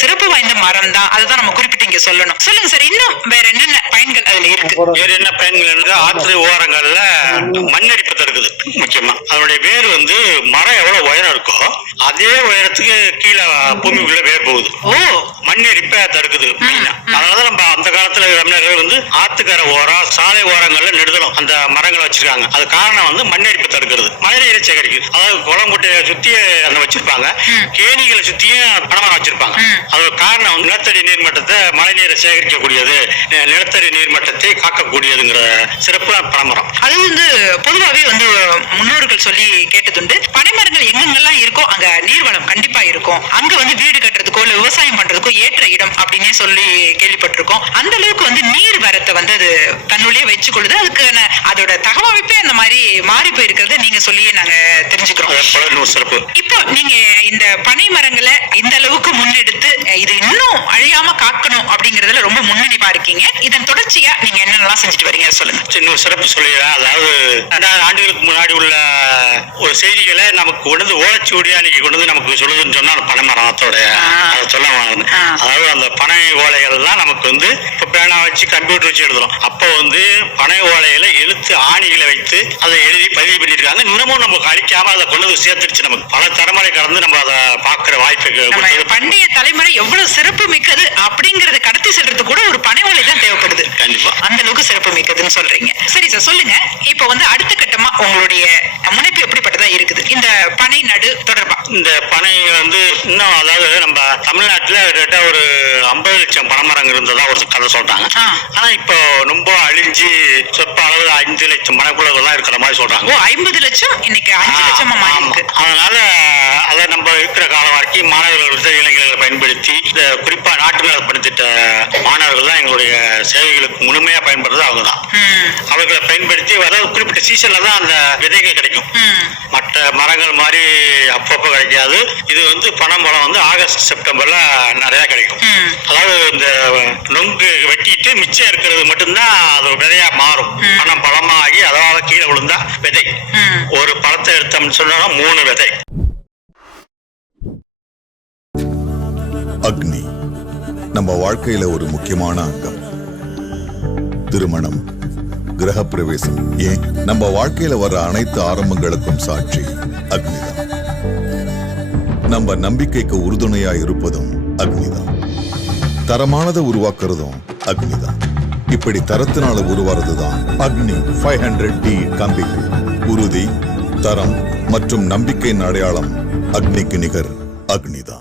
சிறப்பு வாய்ந்த மரம் தான். அதுதான் நம்ம குறிப்பிட்டு இங்க சொல்லணும். சொல்லுங்க சார், இன்னும் வேற என்னென்ன பயன்கள் அதுல இருக்கு? வேற என்ன பயன்கள்? ஆற்று ஓரங்கள்ல மண்ணரிப்பு தடுக்குது. முக்கியமா அதனுடைய வேர் வந்து மரம் எவ்வளவு உயரம் இருக்கோ அதே உயரத்துக்கு கீழே பூமிக்குள்ள வேர் போகுது. மண்ணரிப்பை தடுக்குது. அதனாலதான் நம்ம அந்த காலத்துல தமிழர்கள் வந்து ஆத்துக்கரை ஓரம் சாலை ஓரங்கள்ல நெடுதலும் அந்த மரங்களை வச்சிருக்காங்க. அது காரணம் வந்து மண்ணரிப்பு தடுக்கிறது, மழைநீரை சேகரிக்குது. அதாவது குளங்குட்டையை சுத்தி அந்த வச்சிருப்பாங்க, கேணிகளை சுத்தியும் பனைமரம் வச்சிருப்பாங்க. அது காரணம் வந்து நிலத்தடி நீர்மட்டத்தை மழைநீரை சேகரிக்கக்கூடியது, நிலத்தடி நீர்மட்டத்தை காக்கக்கூடியதுங்கிற சிறப்பு பனைமரம். அது வந்து பொதுவாகவே வந்து முன்னோர்கள் சொல்லி கேட்டதுண்டு, பனைமரங்கள் எங்கெங்கெல்லாம் இருக்கோ அங்க நீர்வளம் கண்டிப்பா இருக்கும், அங்க வந்து வீடு கட்டுறதுக்கோ இல்ல விவசாயம் பண்றதுக்கோ ஏற்ற இடம் அப்படின்னே சொல்லி கேள்விப்பட்டிருக்கோம். அந்த அளவுக்கு வந்து நீர் வரத்தை வந்து அது தன்னுள்ளே வச்சுக்கொள்ளுது. அதுக்கு அதோட தகவமைப்பே அந்த மாதிரி மாறி போயிருக்கிறது நீங்க சொல்லியே நாங்க தெரிஞ்சுக்கிறோம். இப்போ நீங்க இந்த பனை மரங்களை இந்த அளவுக்கு முன்னெடுத்து இது இன்னும் அழியாம காக்கணும் அப்படிங்கறதுல ரொம்ப முன்னணிப்பா இருக்கீங்க. இதன் தொடர்ச்சியா நீங்க என்னென்னலாம் செஞ்சுட்டு வரீங்க சொல்லுங்க. இன்னொரு சிறப்பு சொல்லிடுறேன். அதாவது 2000 ஆண்டுகளுக்கு முன்னாடி உள்ள ஒரு செய்திகளை நமக்கு கொண்டு ஓலைச்சுவடியா இன்னைக்கு கொண்டு வந்து நமக்கு சொல்லுதுன்னு சொன்னா அந்த பனை மரத்தோட அதை சொல்ல. அதாவது அந்த பனை ஓலைகள்லாம் நமக்கு வந்து இப்ப பேனா வச்சு கம்ப்யூட்டர் வச்சு எழுதுறோம். அப்போ வந்து பனை ஓலையில எழுத்து ஆணிகளை வைத்து அதை எழுதி பதிவு பண்ணிருக்காங்க. இன்னமும் நமக்கு அழிக்காம அதை கொண்டு வந்து சேர்த்துடுச்சு. நமக்கு பல தலைமுறை கடந்து நம்ம அதை பார்க்கிற வாய்ப்பு. பண்டைய தலைமுறை எவ்வளவு சிறப்பு மிக்கது அப்படிங்கறது கடத்தி செல்றது கூட ஒரு பனை ஓலை தான் தேவைப்படுது. கண்டிப்பா அந்த அளவுக்கு சிறப்பு மிக்கதுன்னு சொல்றீங்க. சரி சார், சொல்லுங்க. இப்ப வந்து அடுத்த கட்டமா உங்களுடைய முனைப்பு எப்படிப்பட்டதா இருக்குது இந்த பனை நடு தொடர்பா? இந்த பனை வந்து இன்னும் அதாவது நம்ம தமிழ்நாட்டுல ஒரு 50 லட்சம் பனைமரங்கள் இருந்ததா ஒரு கதை சொல்றாங்க. ஆனா இப்போ ரொம்ப அழிஞ்சு சொற்ப அளவு 5 லட்சம் பனைக்குள்ளதான் இருக்கிற மாதிரி சொல்றாங்க. 50 லட்சம் இன்னைக்கு 5 லட்சமா மாறி இருக்கு. அதனால அதை நம்ம இருக்கிற காலம் வரைக்கும் மாணவர்கள் இளைஞர்களை பயன்படுத்தி இந்த குறிப்பா நாட்டு நல பணித்திட்ட மாணவர்கள் தான் எங்களுடைய சேவைகளுக்கு முழுமையா பயன்படுறது. அவங்க தான் அவர்களை பயன்படுத்தி அதாவது குறிப்பிட்ட சீசன்ல தான் அந்த விதைகள் கிடைக்கும். மற்ற மரங்கள் மாதிரி அப்பப்போ கிடைக்காது. இது வந்து பனைமரம் வந்து ஆகஸ்ட் செப்டம்பர்ல நிறைய கிடைக்கும். அதாவது இந்த நொங்கு வெட்டிட்டு மிச்சம் இருக்கிறது மட்டும்தான் அது விதையா மாறும். பணம் பழமாகி அதாவது கீழே விழுந்தா விதை. ஒரு பழத்தை எடுத்தோம்னு சொன்னா 3 விதை. அக்னி நம்ம வாழ்க்கையில ஒரு முக்கியமான அங்கம். திருமணம், கிரகப்பிரவேசம், ஏன் நம்ம வாழ்க்கையில வர அனைத்து ஆரம்பங்களுக்கும் சாட்சி அக்னிதான். நம்ம நம்பிக்கைக்கு உறுதுணையா இருப்பதும் அக்னிதான். தரமானதை உருவாக்குறதும் அக்னிதான். இப்படி தரத்தினால உருவாறதுதான் அக்னி 500D கம்பிகள். உறுதி, தரம் மற்றும் நம்பிக்கையின் அடையாளம் அக்னிக்கு நிகர் அக்னிதான்.